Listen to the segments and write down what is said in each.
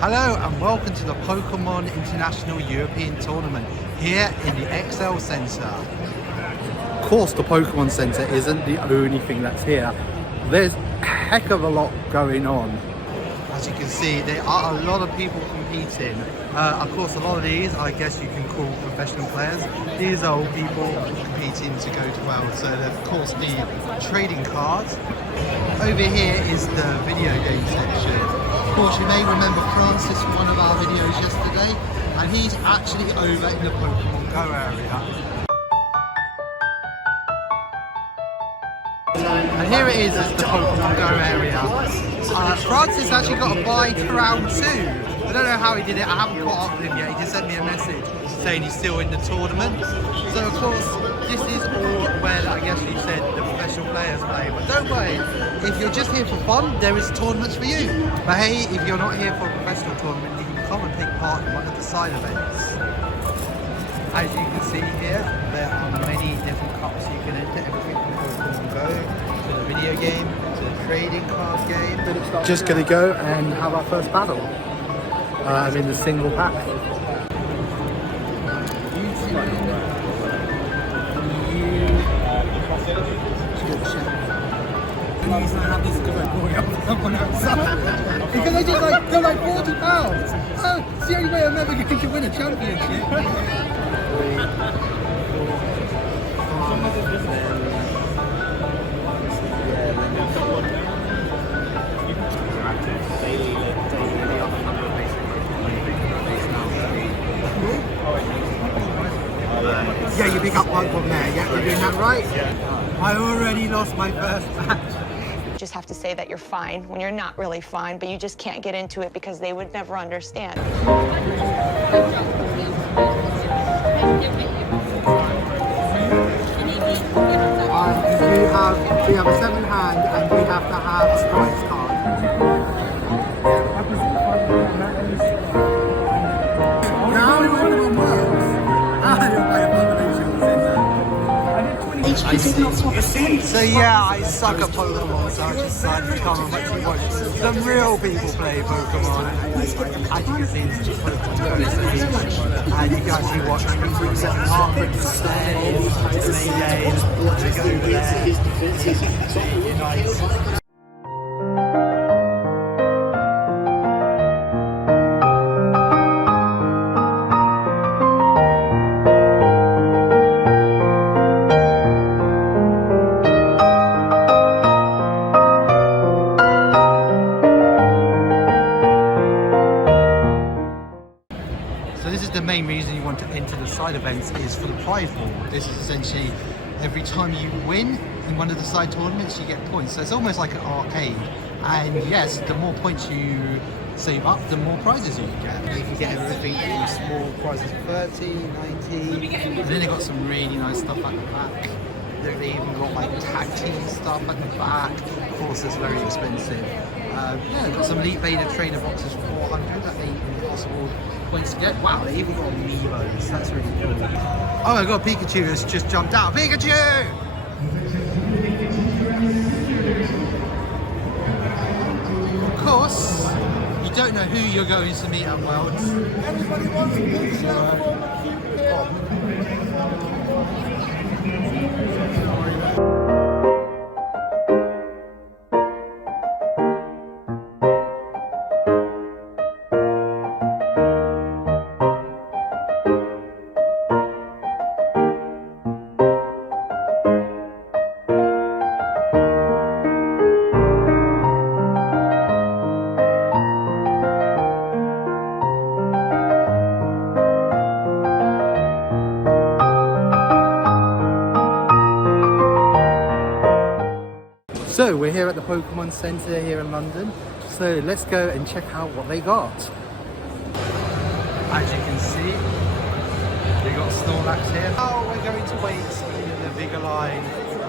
Hello and welcome to the Pokemon International European Tournament here in the XL Centre. Of course, the Pokemon Centre isn't the only thing that's here. There's a heck of a lot going on. As you can see, there are a lot of people competing. Of course, a lot of these, I guess you can call professional players. These are all people competing to go to World. So there's, of course, the trading cards. Over here is the video game section. Of course, you may remember Francis from one of our videos yesterday, and he's actually over in the Pokemon Go area. And here it is the Pokemon Go area. Francis actually got a bye to round 2. I don't know how he did it, I haven't caught up with him yet. He just sent me a message saying he's still in the tournament. So of course, this is all where I guess you said the professional players play. But don't worry, if you're just here for fun, there is tournaments for you. But hey, if you're not here for a professional tournament, you can come and take part in one of the side events. As you can see here, there are many different cups you can enter, everything from Pokemon Go to the video game, to the trading card game. Just gonna go and have our first battle. I'm in the single pack. Please don't have this because I'm going up with someone outside. Because they're like £40. Oh, it's the only way I'm ever going to win a championship. Yeah, you pick up one from there. Yeah, you're doing that right? Yeah. I already lost my first match. You just have to say that you're fine when you're not really fine, but you just can't get into it because they would never understand. We have a 7-hand and we have to have a prize card. Now we want to works. So yeah, I suck at Pokemon, so I decided to come and actually watch some real people play Pokemon. As you can see, this is just Pokemon Go, and you can actually watch people set up and stay, play games, to go there. The main reason you want to enter the side events is for the prize pool. This is essentially every time you win in one of the side tournaments you get points, so it's almost like an arcade. And yes, the more points you save up, the more prizes you can get. You can get everything from small prizes 30, 90, and then they've got some really nice stuff at the back. They've even got like tag team stuff at the back. Of course, it's very expensive. Yeah, they've got some Elite Vader trainer boxes for 400 at 8 impossible points to get. Wow, they even got Amiibos. That's really cool. Oh my god, Pikachu has just jumped out. Pikachu! Of course, you don't know who you're going to meet at Worlds. Everybody wants a picture from a So we're here at the Pokemon Centre here in London. So let's go and check out what they got. As you can see, we got Snorlax here. Oh, we're going to wait in the bigger line.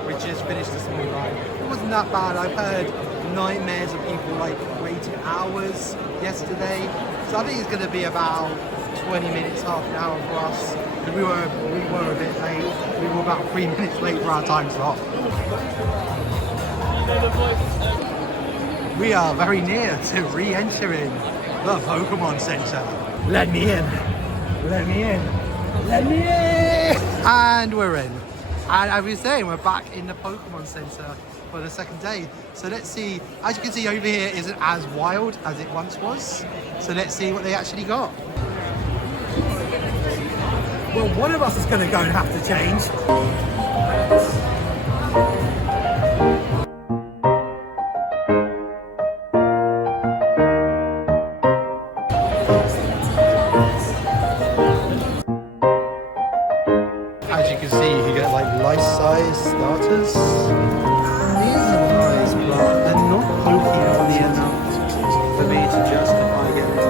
We just finished the small line. It wasn't that bad. I've heard nightmares of people like waiting hours yesterday. So I think it's going to be about 20 minutes, half an hour for us. We were a bit late. We were about 3 minutes late for our time slot. We are very near to re-entering the Pokemon Center. Let me in. Let me in. Let me in. And we're in. And as we were saying, we're back in the Pokemon Center for the second day. So let's see. As you can see over here, isn't as wild as it once was. So let's see what they actually got. Well, one of us is going to go and have to change. As you can see, you can get like life-size starters. These are nice, but they're not Pokemon enough for me to justify getting them.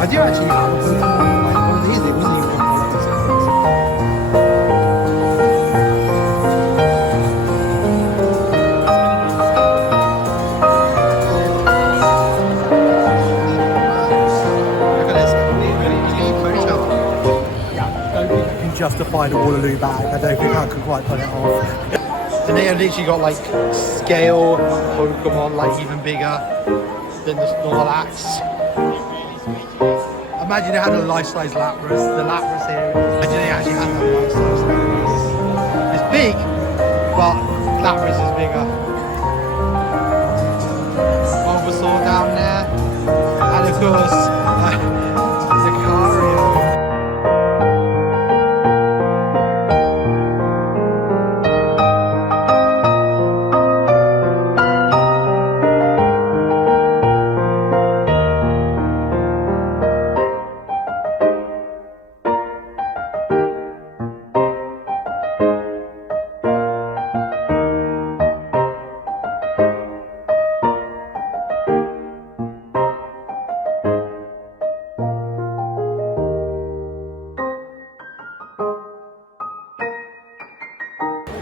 I do actually have a Pokemon, like one of these. It wasn't even one of these. Look at this. Yeah, I don't think I can justify the Waterloo bag. I don't think I can quite put it off. And they have literally got like scale Pokemon, like even bigger than the Snorlax. Imagine they had a life-size Lapras. The Lapras here. Imagine they actually had a life-size Lapras. It's big, but Lapras is bigger. Bulbasaur down there, and of course, Lucario.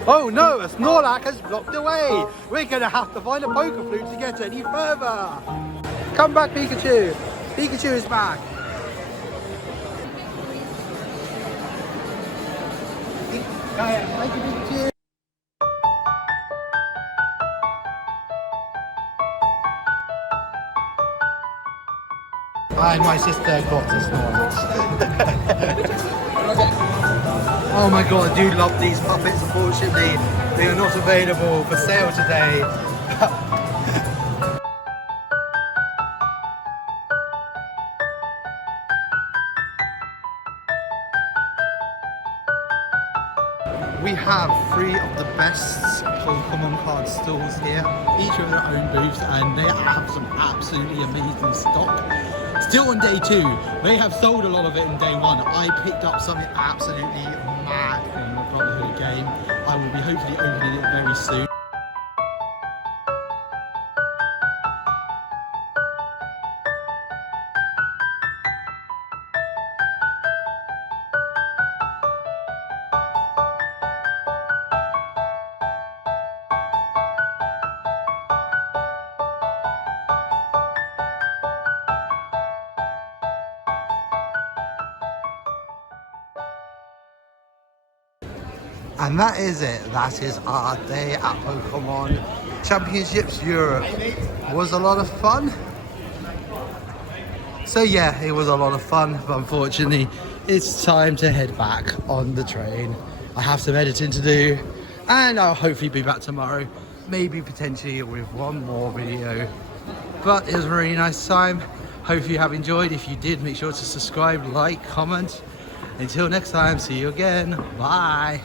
Oh no, a Snorlax has blocked the way. We're gonna have to find a Pokeflute to get any further. Come back, Pikachu. Pikachu is back. Thank you, Pikachu. And my sister got a Snorlax. Oh my god, I do love these puppets. Unfortunately, they are not available for sale today. We have 3 of the best Pokemon card stores here, each with their own booths, and they have some absolutely amazing stock. Still on day 2, they have sold a lot of it in day 1. I picked up something absolutely mad from the Brotherhood game. I will be hopefully opening it very soon. And that is it. That is our day at Pokemon Championships Europe. Was a lot of fun. So yeah, it was a lot of fun, but unfortunately it's time to head back on the train. I have some editing to do, and I'll hopefully be back tomorrow, maybe potentially with one more video. But it was a really nice time. Hope you have enjoyed. If you did, make sure to subscribe, like, comment. Until next time, see you again. Bye.